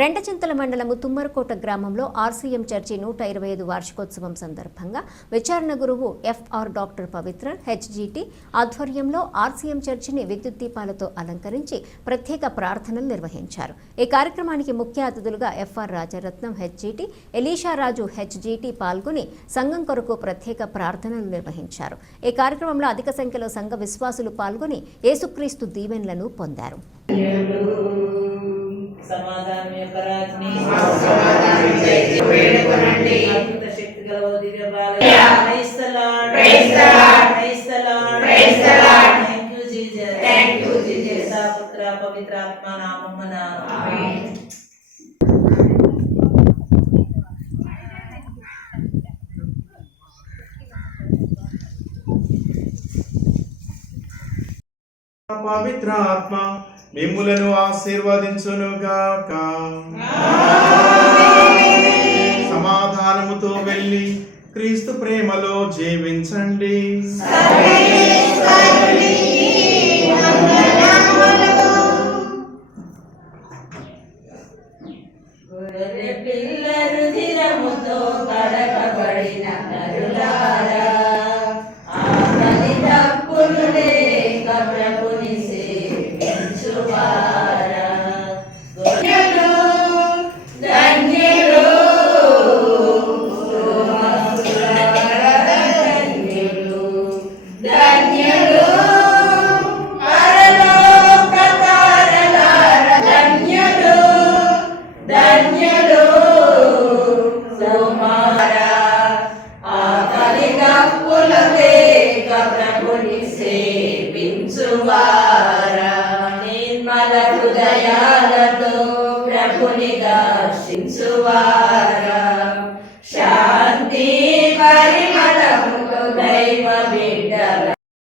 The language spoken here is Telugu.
రెంటచింతల మండలము తుమ్మరకోట గ్రామంలో ఆర్సీఎం చర్చి 125 వార్షికోత్సవం సందర్భంగా విచారణ గురువు ఎఫ్ఆర్ డాక్టర్ పవిత్ర హెచ్జిటి ఆధ్వర్యంలో ఆర్సీఎం చర్చిని విద్యుత్ దీపాలతో అలంకరించి ప్రత్యేక ప్రార్థనలు నిర్వహించారు. ఈ కార్యక్రమానికి ముఖ్య అతిథులుగా ఎఫ్ఆర్ రాజరత్నం హెచ్జిటి, ఎలీషా రాజు హెచ్జిటి పాల్గొని సంఘం కొరకు ప్రత్యేక ప్రార్థనలు నిర్వహించారు. ఈ కార్యక్రమంలో అధిక సంఖ్యలో సంఘ విశ్వాసులు పాల్గొని యేసుక్రీస్తు దీవెనలను పొందారు. సమాధానమే పరాజ్ఞి అద్భుత శక్తి గల దివ్య బాలయ్య praise the lord praise the lord praise the lord praise the lord thank you Jesus పుత్ర పవిత్ర ఆత్మ నామమున ఆమేన్. పవిత్ర ఆత్మ మిమ్ములను ఆశీర్వదించునుగాక. సమాధానముతో వెళ్ళి క్రీస్తు ప్రేమలో జీవించండి. హృదయాలతో ప్రభుని దర్శించువారా